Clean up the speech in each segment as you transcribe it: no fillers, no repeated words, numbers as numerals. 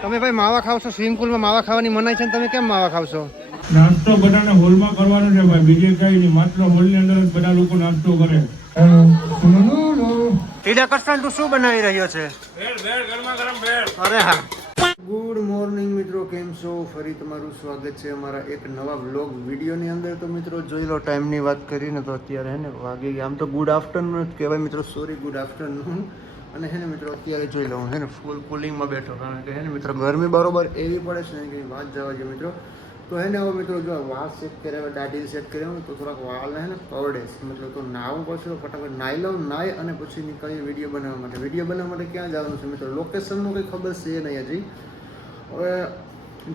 તમે ભાઈ માવા ખાવ છો? સ્વિમિંગ પુલમાં માવા ખાવાની મનાઈ છે ને તમે કેમ માવા ખાવ છો? નાસ્તો બધાને હોલમાં કરવાનો છે ભાઈ, બીજે કઈ નહીં, માત્ર હોલની અંદર જ બધા લોકો નાસ્તો કરે. ટીડા કરશન તું શું બનાવી રહ્યો છે? ભેળ ભેળ, ગરમા ગરમ ભેળ. અરે હા. ગુડ મોર્નિંગ મિત્રો, કેમ છો? ફરી તમારું સ્વાગત છે અમારા એક નવા વ્લોગ વિડીયોની અંદર. તો મિત્રો જોઈ લો, ટાઈમની વાત કરીને તો અત્યારે હે ને વાગી ગયા, આમ તો ગુડ આફ્ટરનૂન જ કહેવાય મિત્રો, સોરી ગુડ આફ્ટરનૂન. અને હે ને મિત્રો અત્યારે જોઈ લો, હું હે ને ફૂલ કુલિંગમાં બેઠો, કારણ કે હે ને મિત્રો ગરમી બરોબર એવી પડે છે ને કે વાત જવા દે મિત્રો. તો હે ને હવે મિત્રો જો વાળ સેટ કર્યા, દાઢી સેટ કર્યા તો થોડાક વાળ હે ને કવડે છે, મતલબ તો નાવું પડશે. તો ફટાફટ નાહી લઉં, નાહી અને પછી નીકળીએ વિડીયો બનાવવા માટે. વિડીયો બનાવવા માટે ક્યાં જવાનું છે મિત્રો? લોકેશનનું કંઈ ખબર છે નહીં હજી. હવે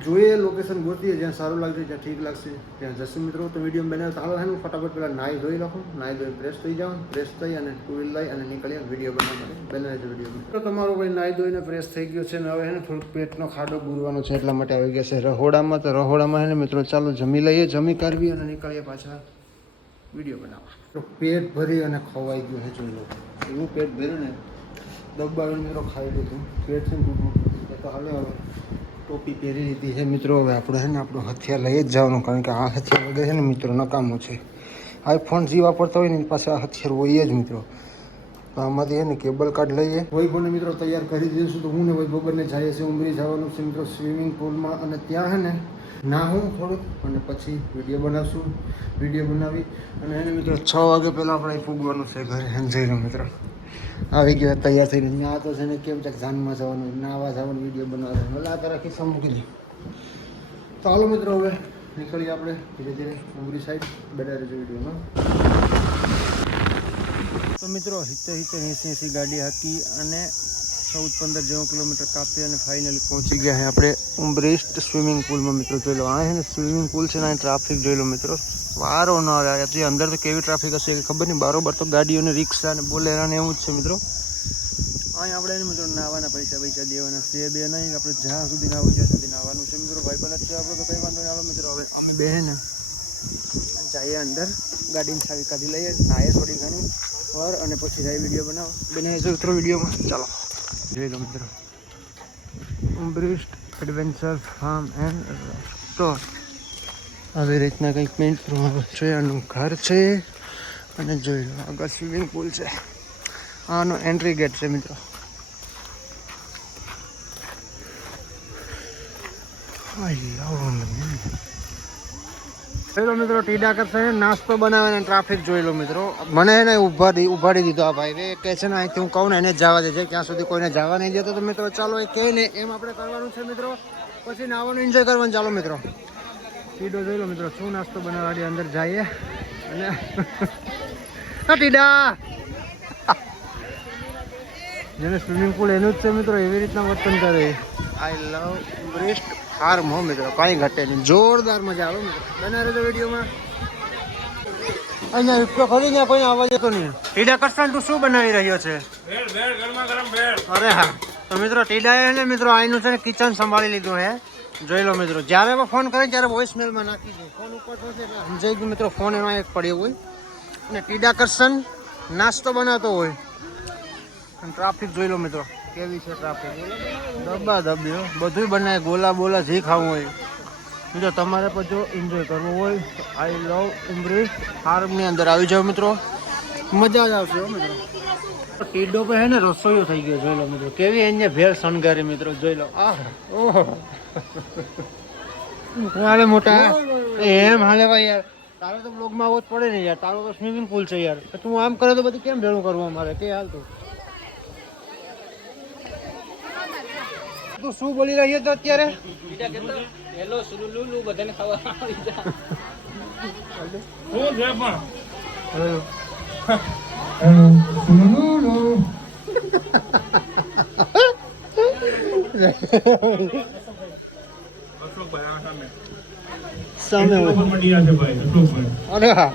જોઈએ, લોકેશન ગોતીએ, જ્યાં સારું લાગશે, જ્યાં ઠીક લાગશે ત્યાં જશું મિત્રો. તો વિડીયો બનાવે ચાલો હે ને ફટાફટ પહેલાં નાહી ધોઈ નાખું, નાહી ધોઈ ફ્રેશ થઈ જાઉં, ફ્રેશ થઈ અને ટુ વ્હીલ લઈ અને નીકળીએ વિડીયો બનાવવા માટે. બનાવે છે વિડીયો તો તમારો ભાઈ નાહી ધોઈને ફ્રેશ થઈ ગયો છે ને હવે હે ને થોડુંક પેટનો ખાડો બુરવાનો છે, એટલા માટે આવી ગયા છે રહોડામાં. તો રહોડામાં હે ને મિત્રો ચાલો જમી લઈએ, જમી કરવી અને નીકળીએ પાછા વિડીયો બનાવવા. તો પેટ ભરી અને ખવાઈ ગયું છે, જોઈ લો એવું પેટ ભર્યું ને દબાવીને મિત્રો ખાઈ લીધું. પેટ છે ને તો હાલે. હવે ટોપી પહેરી લીધી છે મિત્રો. હવે આપણે છે ને આપણું હથિયાર લઈ જ જવાનું, કારણ કે આ હથિયાર વગર છે ને મિત્રો નકામું છે. આઈફોન જે વાપરતા હોય ને એની પાસે આ હથિયાર હોય જ મિત્રો. તો આમાંથી છે ને કેબલ કાર્ડ લઈએ. વૈભવને મિત્રો તૈયાર કરી દઈશું. તો હું ને વૈભવ બંને જઈએ છીએ ઉમરી જવાનું છે મિત્રો સ્વિમિંગ પુલમાં, અને ત્યાં છે ને નાહું થોડુંક અને પછી વિડીયો બનાવશું. વિડીયો બનાવી અને એને મિત્રો 6 વાગે પહેલાં આપણે પૂગવાનું છે ઘરે. જઈ રહ્યો મિત્રો આવી ગયો તૈયાર થઈને. ના તો છે ને કેમ છે જાનમાં જવાનું, નાવા જવાનું, વિડીયો બનાવવાનું, એટલે આ તારા ખિસ્સા મૂકી દઉં. તો હાલો મિત્રો હવે નીકળીએ આપણે ધીરે ધીરે ઉમરી સાઈડ. બેઠા રહેજો વિડીયોમાં. તો મિત્રો 70-80 ગાડી હાકી અને 14-15 જેવો કિલોમીટર કાપી અને ફાઇનલી પહોંચી ગયા છે આપણે ઉમરેસ્ટ સ્વિમિંગ પુલમાં મિત્રો. જોઈ લો આ છે ને સ્વિમિંગ પુલ છે ને, ટ્રાફિક જોઈ લો મિત્રો, વારો ન આવે. હજી અંદર તો કેવી ટ્રાફિક હશે કે ખબર નહીં, બારોબાર તો ગાડીઓને રિક્ષા ને બોલેરા ને એવું જ છે મિત્રો. અહીં આપણે એને મિત્રો નાવાના પૈસા દેવાના છે બે નહીં, આપણે જ્યાં સુધી નાવું ત્યાં સુધી નાવાનું છે મિત્રો. ભાઈ બને છે આપણે તો કંઈ વાંધો નહીં. હાલો મિત્રો હવે અમે બે ને જઈએ અંદર, ગાડીની ચાવી કાઢી લઈએ, નાહીએ થોડી ઘણી વાર અને પછી જાય વિડીયો બનાવો. બનાવી જો મિત્રો વિડીયોમાં. ચાલો જોઈ લો મિત્રો ઉમરેસ્ટ એડવેન્ચર ફાર્મ એન્ડ રેસ્ટોર આવી રીતના કંઈક મિત્રો છે. આનું ઘર છે અને જોઈ લો આગળ સ્વિમિંગ પુલ છે. આનો એન્ટ્રી ગેટ છે મિત્રો. જોઈ લો મિત્રો ટીડા કરશે નાસ્તો બનાવે ને ટ્રાફિક જોઈ લો મિત્રો. મને એને ઉભાડી દીધો આ ભાઈ. એ કહે છે ને અહીંથી હું કહું ને એને જ જવા દે છે, ક્યાં સુધી કોઈને જવા નહીં દેતો. તો મિત્રો ચાલો એ કહે ને એમ આપણે કરવાનું છે મિત્રો. પછી નાવાનું એન્જોય કરવાનું. ચાલો મિત્રો ટીડો જોઈ લો મિત્રો શું નાસ્તો બનાવવાની. અંદર જઈએ અને ટીડા જેને સ્વિમિંગ પુલ એનું જ છે મિત્રો, એવી રીતના વર્તન કરે. આઈ લવ ઉમરેસ્ટ ફાર્મ હો મિત્રો, કાંઈ ઘટે નહીં, જોરદાર મજા આવે મિત્રો. બના રહેજો વિડીયોમાં. અહીંયા ઉપરો ખરી ત્યાં કોઈ આવવા જતો નહીં. ટીડા કરશન તું શું બનાવી રહ્યો છે? ભેળ ભેળ, ગરમા ગરમ ભેળ. અરે હા. તો મિત્રો ટીડાએ ને મિત્રો આઈનું છે ને કિચન સંભાળી લીધું હે. જોઈ લો મિત્રો, જ્યારે ફોન કરે ત્યારે વોઇસમેલમાં નાખી દે. ફોન ઉપર થશે એટલે સમજાઈ ગયું મિત્રો, ફોન એમાં એક પડ્યો હોય અને ટીડા કરશન નાસ્તો બનાવતો હોય. અને ટ્રાફિક જોઈ લો મિત્રો કેવી છે ટ્રાફિક, દબા દબ્યો બધું બનાવે, ગોલા બોલા જે ખાવું હોય મિત્રો. તમારે પણ જો એન્જોય કરવું હોય તો આઈ લવ ઉમરેસ્ટ ફાર્મની અંદર આવી જાઓ મિત્રો, મજા જ આવશે મિત્રો. ટીડો પર હે ને રસોઈયો થઈ ગયો જોઈ લો મિત્રો, કેવી એને ભેળ શણગારી મિત્રો. જોઈ લો આ ઓહો હાલે મોટા એમ હાલે ભાઈ યાર. તારે તો બ્લોગમાં આવવો જ પડે ને યાર, તારો તો સ્વિમિંગ પુલ છે યાર. તું આમ કરે તો બધું કેમ ભેળું કરવું અમારે કે હાલ. તું શું બોલી રહ્યો હતો અત્યારે? હેલો સુલુલુ બધાને ખાવા આવી જા. શું છે પણ? સામે મંડિયા છે ભાઈ અશોકભાઈ. અરે હા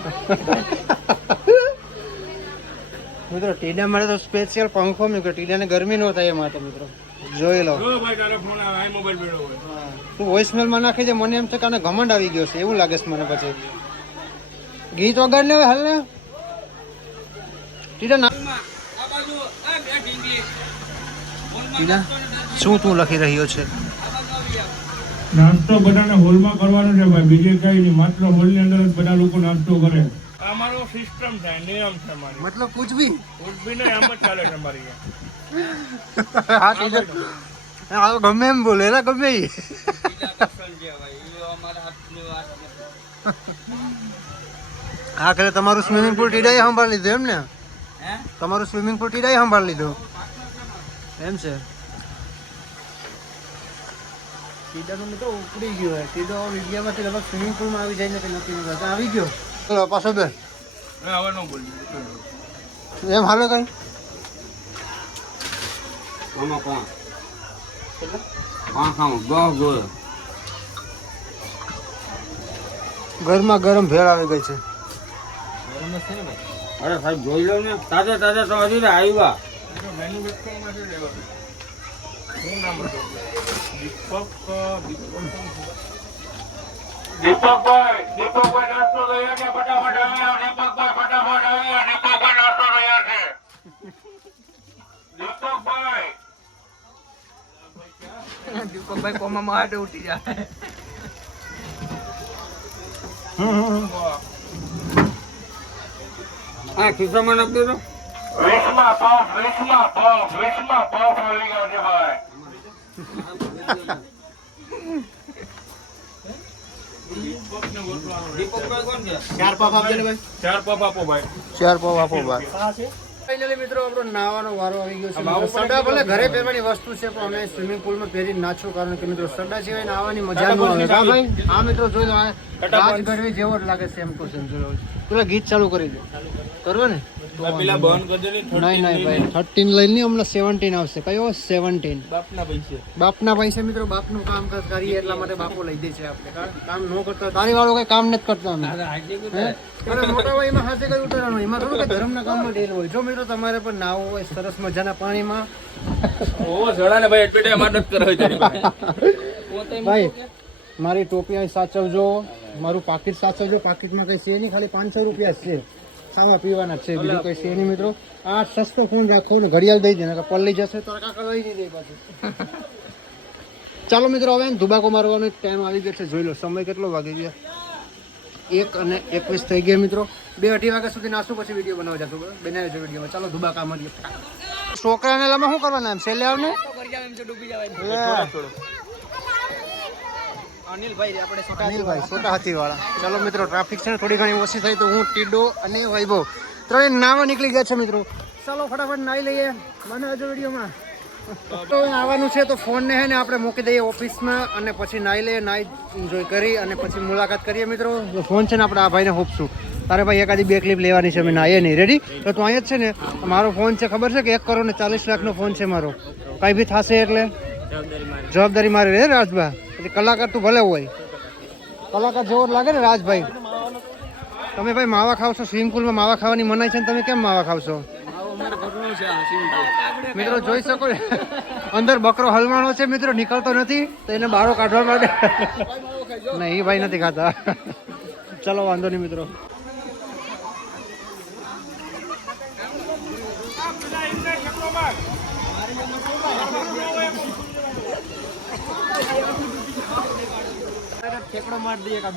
મિત્રો ટીડા માટે તો સ્પેશિયલ પંખો મિત્રો, ટીડાને ગરમી ન થાય એમાં તો મિત્રો. જોઈ લો જો ભાઈ તારો ફોન આવે, આ મોબાઈલ બેડો હોય. તું વોઇસમેલમાં નાખી દે. મને એમ છે કે આને ઘમંડ આવી ગયો છે એવું લાગે છે મને. પછી ગીત વગાડ લે હાલ ને ટીડા ના. ટીડા શું તું લખી રહ્યો છે? નાસ્તો બધાને હોલમાં કરવાનો છે ભાઈ, બીજે કઈ નહીં, માત્ર હોલની અંદર જ બધા લોકો નાસ્તો કરે. આ મારો સિસ્ટમ છે, નિયમ છે મારી. मतलब कुछ भी કુછ ભી નહીં, આમ જ ચાલે છે મારી અહીંયા. હા ટીડો આ ગમે એમ બોલે ને ગમે ઈ હા કરે તમારું સ્વિમિંગ પુલ ટીડાએ સંભાળી લીધું એમ ને તમારું સ્વિમિંગ પુલ ટીડાએ સંભાળી લીધું એમ છે ટીડાનું મિત્રો ઉપડી ગયો હોય ટીડો વિડીયોમાંથી લગભગ સ્વિમિંગ પુલમાં આવી જાય ને કે નક્કી નથી થતું. આવી ગયો ચલો પાછો બે હવે ન બોલ. એમ હાલો કઈ આમાં કોણ ખાવું ગો ગરમા ગરમ ભેળ આવી ગઈ છે અરે સાહેબ જોઈ લો ને તાજા તાજા તો હજી ને આવ્યા મેન્યુફેક્ચરમાંથી લેવાનું. શું નામ હતું? દીપકભાઈ નાસ્તો તૈયાર છે, ફટાફટ આવ્યા. દીપકભાઈ ફટાફટ આવ્યા. દીપકભાઈ નાસ્તો તૈયાર છે. દીપકભાઈ દીપકભાઈ કોમામાં હાટે ઉઠી જાય. હા ખિસ્સામાં નાખી દેજો. વિશ્વમાં પાપ આવી ગયા છે ભાઈ. દીપકભાઈ કોણ છે? ચાર પાપ આપજો ને ભાઈ ચાર પપ આપો ભાઈ. ચાર પાવ આપો ભાઈ ફાઇનલી મિત્રો આપણો નાવાનો વારો આવી ગયો છે મિત્રો. સડા ભલે ઘરે પહેરવાની વસ્તુ છે પણ અમે સ્વિમિંગ પુલમાં પહેરી નાચું કારણ કે મિત્રો સડા સિવાય નાવાની મજા ન આવે હા ભાઈ હા મિત્રો જોઈ લો રાજ ગરવી જેવો જ લાગે સેમ ટુ સેમ જોઈ લો પેલા ગીત ચાલુ કરી દો કરવો ને પેલા બંધ કરી દે. નહીં નહીં ભાઈ 13 લઈને હમણાં 17 આવશે કયો 17 બાપના પૈસે. બાપના પૈસે મિત્રો બાપનું કામ કરીએ એટલા માટે બાપો લઈ દે છે આપણે કામ ન કરતા તારી વાળો કઈ કામ નથી કરતા અમે અને મોટા ભાઈમાં હાથે કઈ ઉતરવાનું એમાં થોડું કે ધર્મના કામમાં ડેલ હોય જો મિત્રો તમારે પણ નાવું હોય સરસ મજાના પાણીમાં ઓ સડાને ભાઈ એટલે અમાર નથી કરાવી તારી ભાઈ. ભાઈ મારી ટોપી અહીં સાચવજો મારું પાકીટ સાચવજો પાકીટમાં કઈ છે નહીં ખાલી 500 રૂપિયા છે સામા પીવાના છે બીજું કઈ છે નહીં મિત્રો આ સસ્તો ફોન રાખો ને ઘડિયાળ દઈ દે ને પલ્લી જશે તો કાકા લઈ નહીં દે પાછું ચાલો મિત્રો હવે ધુબાકો મારવાનો ટાઈમ આવી ગયો છે જોઈ લો સમય કેટલો વાગી ગયો 1:21 થઈ ગયા મિત્રો 2-2:30 વાગ્યા સુધી નાસ્તો પછી વિડીયો બનાવવા જશું બનાવ્યો છે વિડીયોમાં ચાલો ધુબાકા મારીએ છોકરાને લમાં શું કરવાના એમ સેલે આવને અનિલભાઈ છોટા હાથી વાળા ચાલો મિત્રો ટ્રાફિક છે ને થોડી ઘણી ઓછી થઈ તો હું ટીડો અને વૈભવ ત્રણે નાવા નીકળી ગયા છે મિત્રો ચાલો ફટાફટ નાઈ લઈએ બનાવજો વિડીયોમાં તો આવવાનું છે તો ફોનને હે ને આપણે મૂકી દઈએ ઓફિસમાં અને પછી નાઈ લઈએ નાઈ એન્જોય કરી અને પછી મુલાકાત કરીએ મિત્રો ફોન છે ને આપણે આ ભાઈને હોપશું તારે ભાઈ એકાદી 2 ક્લિપ લેવાની છે અમે નાઈએ નહીં રેડી તો તું અહીંયા જ છે ને મારો ફોન છે ખબર છે કે 1,40,00,000નો ફોન છે મારો કાંઈ બી થશે એટલે જવાબદારી મારી રે રાજભા એટલે કલાકાર તું ભલે હોય કલાકાર જેવો લાગે ને રાજભાઈ તમે ભાઈ માવા ખાવ છો સ્વિમિંગ પુલમાં માવા ખાવાની મનાઈ છે ને તમે કેમ માવા ખાવ છો મિત્રો જોઈ શકો અંદર બકરો હલવાણો છે મિત્રો નીકળતો નથી તો એને બારો કાઢવા માટે નહીં એ ભાઈ નથી ખાતા ચલો વાંધો નહીં મિત્રો ઠેકડો માર દઈએ કામ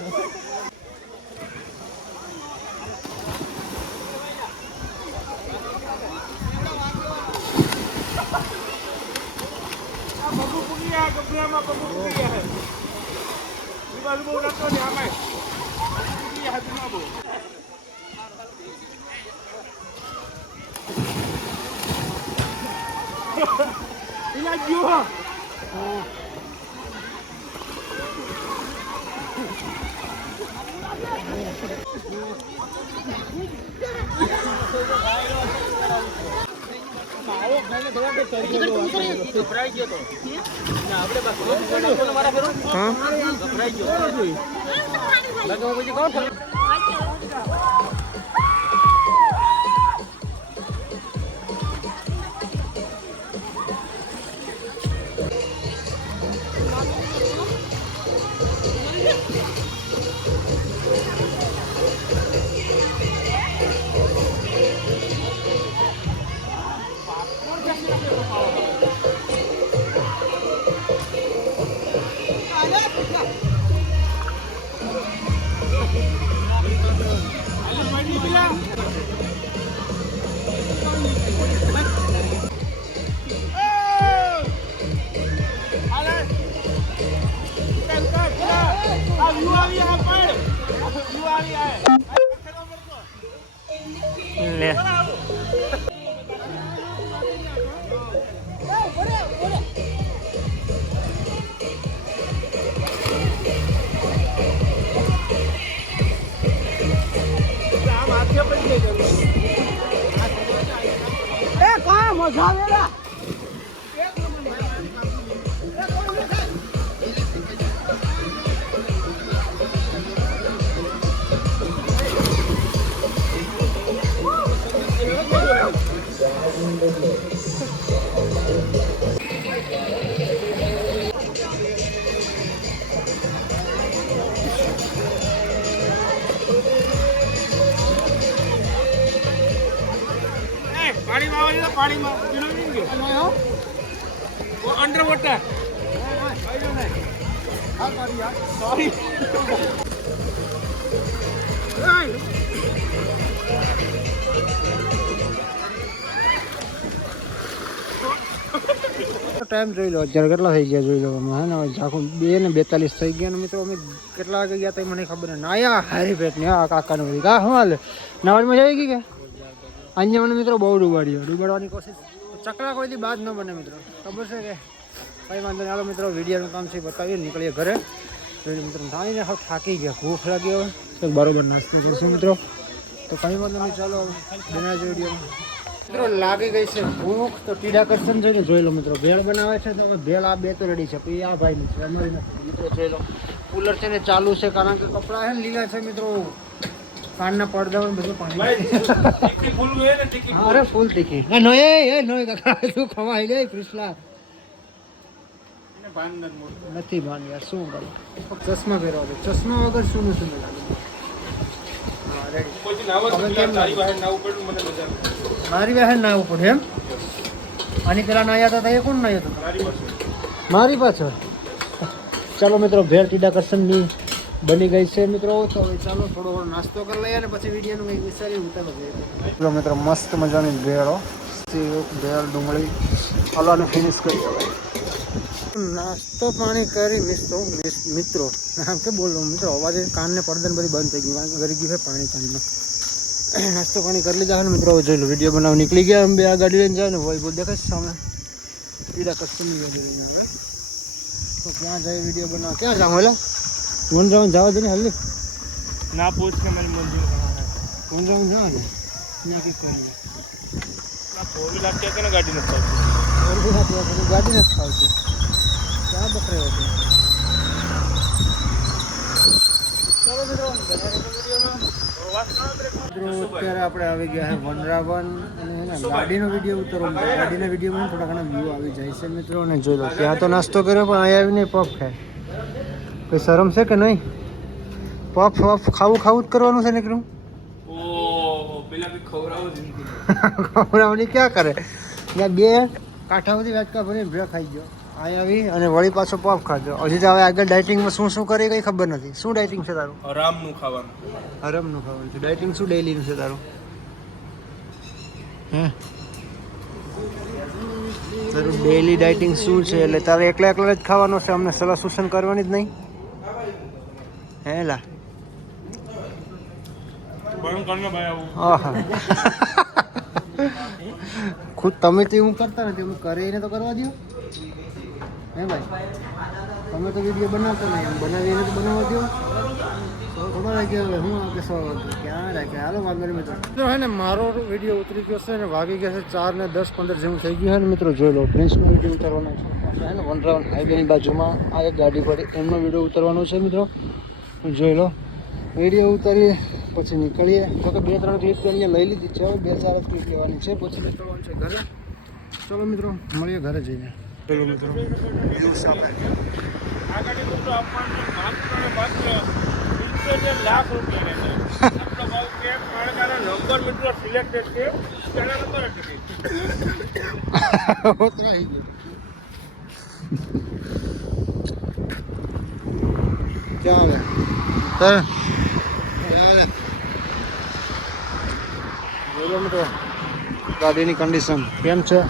લે અંડર વોટર ટાઈમ જોઈ લો અત્યારે કેટલા થઈ ગયા જોઈ લો અમે હે ને ઝાખું 2:42 થઈ ગયા ને મિત્રો અમે કેટલા વાગે ગયા તો મને ખબર નહીં આયા હારી પેટ ને આ કાકાનું બધી કા શું હાલે નાવડમાં જઈ ગઈ કે અહીંયા મને મિત્રો બહુ ડૂબાડવાની કોશિશ ચકલા કોઈથી બાદ ન બને મિત્રો ખબર છે કે કંઈ વાંધો નહીં હાલો મિત્રો વિડીયોનું કામ છે બતાવીએ નીકળીએ ઘરે જોઈ મિત્રો નાઈને હવે થાકી ગયા ભૂખ લાગી હવે તો બરોબર નાસ્તો કરશું મિત્રો તો કંઈ વાંધો નહીં ચાલો બનાવજો વિડીયોમાં મિત્રો લાગી ગઈ છે ભૂખ તો ટીડા કરશન જોઈને જોઈ લો મિત્રો ભેળ બનાવે છે તો ભેળ આ બે તો રેડી છે પછી આ ભાઈની છે અમારી નથી મિત્રો જોઈ લો કુલર છે ને ચાલુ છે કારણ કે કપડાં છે ને લીલા છે મિત્રો કાનના પડદા બધું પાણી અરે ફૂલ તીખી નો એ નો કાકા તું ખવાઈ લે કૃષ્ણા નથી ભાન યાર શું કરું ચશ્મા પહેરવા દે ચશ્મા વગર શું લાગે મારી બહેન ના ઉપર એમ આની પેલા નાયા હતા એ કોણ નાયો હતો મારી પાછળ ચાલો મિત્રો ભેળ ટીડા કરશનની બની ગઈ છે મિત્રો તો હવે ચાલો થોડો ઘણો નાસ્તો કરી લઈએ અને પછી વિડીયોનું કંઈક વિચારી ઉતારો ચાલો મિત્રો મસ્ત મજાની ભેળો ભેળ ડુંગળી હલાને ફિનિશ કરી દેવાય નાસ્તો પાણી કરી મિત્રો આમ કે બોલો મિત્રો અવાજ કાનને પડદન બધી બંધ થઈ ગઈ ગરી ગયું છે પાણી કાનમાં નાસ્તો પાણી કરી લીધા ને મિત્રો જોઈ લો વિડીયો બનાવવા નીકળી ગયા અમે બે આ ગાડી લઈને જાય ને વોલ બોલ દેખાય સામે પીડા કસ્ટમની ગાડી લઈને આવે તો ક્યાં જાય વિડીયો બનાવવા ક્યાં જાઉં એટલે વનરાવન જવા દે ને હલ્દી ના પૂછ કે મને મંજૂર વનરાવન જવા ને ત્યાં કંઈક કરી ફોર વ્હીલર કે ને ગાડી નથી ગાડી નથી ખાવતી ક્યાં બકરે હતી ચાલો મિત્રો અત્યારે આપણે આવી ગયા છે વનરાવન અને ગાડીનો વિડીયો ઉતરવો ગાડીના વિડીયોમાં થોડા ઘણા વ્યૂ આવી જાય છે મિત્રો અને જોઈ લો ત્યાં તો નાસ્તો કર્યો પણ અહીંયા આવીને પફ ખાય કોઈ શરમ છે કે નહીં પફ ખાવું જ કરવાનું છે નીકળું ખવડાવવાની ક્યાં કરે ત્યાં બે કાંઠામાંથી વાટકા ભરીને ભેળ ખાઈ ગયો અહીંયા આવી અને વળી પાછો પફ ખાધો હજી તો હવે આગળ ડાયટિંગમાં શું કરે કંઈ ખબર નથી શું ડાયટિંગ છે તારું આરામનું ખાવાનું છે ડાયટિંગ શું ડેલીનું છે તારું હે તારું ડેલી ડાયટિંગ શું છે એટલે તારે એકલા જ ખાવાનું છે અમને સલાહ સૂચન કરવાની જ નહીં હે લા આહા ખુદ તમે તો એવું કરતા નથી અમે કરીને તો કરવા દો હે ભાઈ તમે તો વિડીયો બનાવતા નહીં એમ બનાવીને તો બનાવવા દો ખબર લાગી હવે હું કે ક્યાં રાખ્યા હાલો વાંધો નહીં મિત્રો હે ને મારો વિડીયો ઉતરી ગયો છે ને વાગી ગયા છે 4:10-15 જેવું થઈ ગયું છે ને મિત્રો જોઈ લો પ્રિન્સનો વિડીયો ઉતારવાનો છે હે ને વનરાવન હાઈવેની બાજુમાં આ એક ગાડી પડી એમનો વિડીયો ઉતારવાનો છે મિત્રો જોઈ લો વિડીયો ઉતારીએ પછી નીકળીએ તો કે 2-3 ક્લિપ અહીંયા લઈ લીધી છે 2-4 ક્લિપ લેવાની છે પછી નીકળવાનું છે ઘરે ચલો મિત્રો મળીએ ઘરે જઈને ચલો મિત્રો આ ગાડી મિત્રો આપણને માત્ર લાખ રૂપિયા આપણો ભાવ કે મારા નંબર મિત્રો સિલેક્ટેડ છે તેના નંબર ક્યાં આવે બોલો મિત્રો ગાડીની કન્ડિશન કેમ છે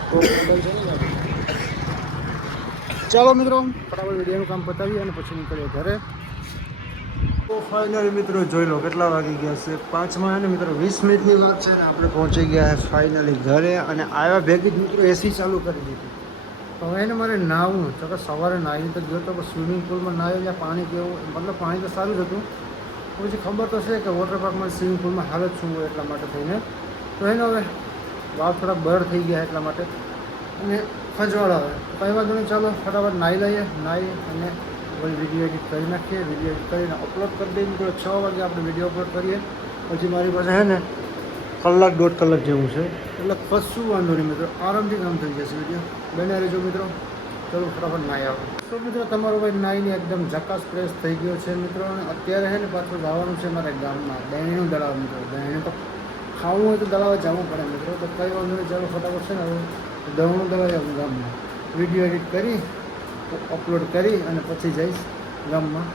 ચાલો મિત્રો ફટાફટ વિડીયોનું કામ પતાવીએ અને પછી નીકળીએ ઘરે. તો ફાઇનલી મિત્રો જોઈ લો કેટલા વાગી ગયા છે 5માં અને મિત્રો 20 મિનિટની વાત છે ને આપણે પહોંચી ગયા છે ફાઇનલી ઘરે અને આવ્યા ભેગી જ મિત્રો એસી ચાલુ કરી દીધી. તો હવે એને મારે નાહવું તો કે સવારે નાહીને તો ગયો તો સ્વિમિંગ પુલમાં નાહ્યો ત્યાં પાણી કેવું મતલબ પાણી તો સારું જ હતું. પછી ખબર તો છે કે વોટર પાર્કમાં સ્વિમિંગ પુલમાં હાલત શું હોય એટલા માટે થઈને તો એને હવે વાવ થોડા બર થઈ ગયા એટલા માટે અને ખજવાળ આવે કંઈ વાંધો નહીં. ચાલો ફટાફટ નાહી લઈએ. નાહી અને વિડીયો એડિટ કરી નાખીએ. વિડીયો એડિટ કરીને અપલોડ કરી દઈએ મિત્રો. 6 વાગે આપણે વિડીયો અપલોડ કરીએ. પછી મારી પાસે છે ને કલાક 1.5 કલાક જેવું છે એટલે કશું વાંધો નહીં મિત્રો. આરામથી કામ થઈ જશે. વિડીયો બને રહેજો મિત્રો. ચલો ફટાફટ નાહી આવો. તો મિત્રો તમારો ભાઈ નાહીને એકદમ ઝકાસ ફ્રેશ થઈ ગયો છે મિત્રો. અને અત્યારે છે ને પાછું જવાનું છે મારે ગામમાં દહીંનું દળાવ મિત્રો. દહીં તો ખાવું હોય તો દળાવે જવું પડે મિત્રો. તો કંઈ વાંધો નહીં. ચાલો ફટાફટ છે ને હવે દહીંનું દળાવી આવું ગામમાં. વિડીયો એડિટ કરી અપલોડ કરી અને પછી જઈશ ગામમાં.